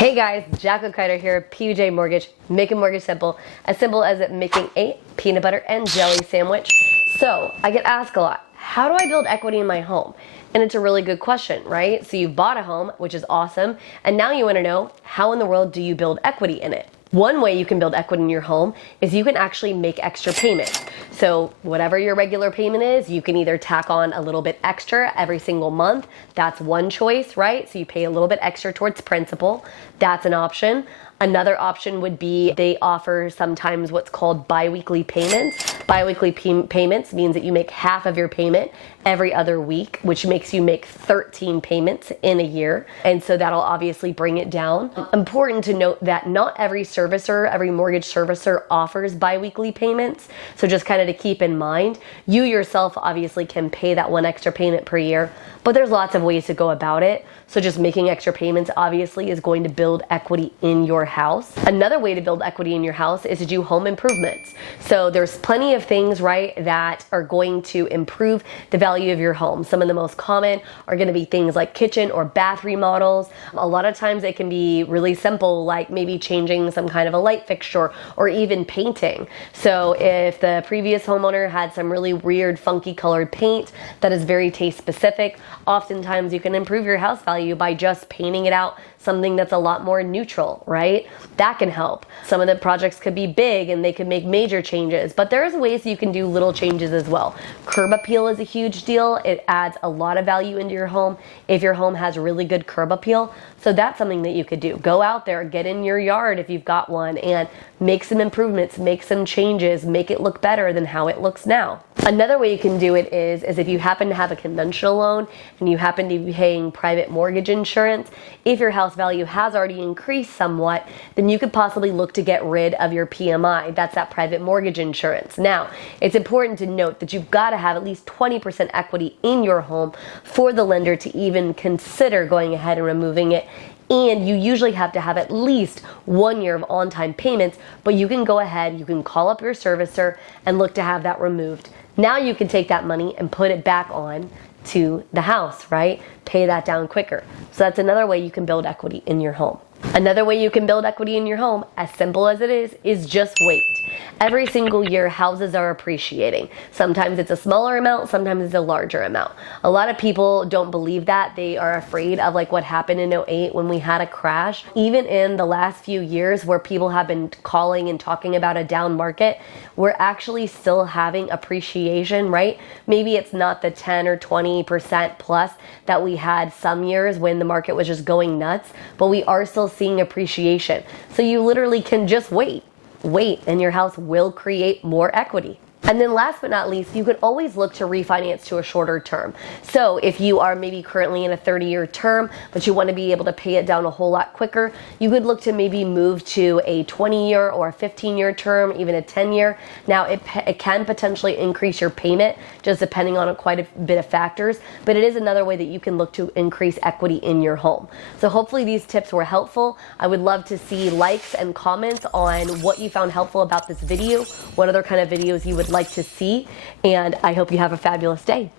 Hey guys, Jacko Kiter here, PJ Mortgage, making mortgage simple as it making a peanut butter and jelly sandwich. So I get asked a lot, how do I build equity in my home? And it's a really good question, right? So you've bought a home, which is awesome, and now you want to know, how in the world do you build equity in it? One way you can build equity in your home is you can actually make extra payments. So whatever your regular payment is, you can either tack on a little bit extra every single month. That's one choice, right? So you pay a little bit extra towards principal. That's an option. Another option would be they offer sometimes what's called biweekly payments. Biweekly payments means that you make half of your payment every other week, which makes you make 13 payments in a year. And so that'll obviously bring it down. Important to note that not every servicer, every mortgage servicer offers biweekly payments. So just kind of to keep in mind, you yourself obviously can pay that one extra payment per year, but there's lots of ways to go about it. So just making extra payments obviously is going to build equity in your house. Another way to build equity in your house is to do home improvements. So there's plenty of things, right, that are going to improve the value of your home. Some of the most common are going to be things like kitchen or bath remodels. A lot of times it can be really simple, like maybe changing some kind of a light fixture or even painting. So if the previous homeowner had some really weird, funky colored paint that is very taste specific, oftentimes you can improve your house value by just painting it out something that's a lot more neutral, right? That can help. Some of the projects could be big and they could make major changes, but there's ways you can do little changes as well. Curb appeal is a huge deal. It adds a lot of value into your home if your home has really good curb appeal. So that's something that you could do. Go out there, get in your yard if you've got one, and make some improvements, make some changes, make it look better than how it looks now. Another way you can do it is if you happen to have a conventional loan and you happen to be paying private mortgage insurance, if your house value has already increased somewhat, then you could possibly look to get rid of your PMI. That's that private mortgage insurance. Now, it's important to note that you've got to have at least 20% equity in your home for the lender to even consider going ahead and removing it. And you usually have to have at least 1 year of on-time payments, but you can go ahead, you can call up your servicer and look to have that removed. Now you can take that money and put it back on to the house, right? Pay that down quicker. So that's another way you can build equity in your home. Another way you can build equity in your home, as simple as it is just wait. Every single year, houses are appreciating. Sometimes it's a smaller amount, sometimes it's a larger amount. A lot of people don't believe that. They are afraid of like what happened in '08 when we had a crash. Even in the last few years where people have been calling and talking about a down market, we're actually still having appreciation, right? Maybe it's not the 10 or 20% plus that we had some years when the market was just going nuts, but we are still seeing appreciation. So you literally can just wait and your house will create more equity. And then last but not least, you could always look to refinance to a shorter term. So if you are maybe currently in a 30-year term, but you want to be able to pay it down a whole lot quicker, you could look to maybe move to a 20-year or a 15-year term, even a 10-year. Now, it can potentially increase your payment, just depending on quite a bit of factors, but it is another way that you can look to increase equity in your home. So hopefully these tips were helpful. I would love to see likes and comments on what you found helpful about this video, what other kind of videos you would like to see, and I hope you have a fabulous day.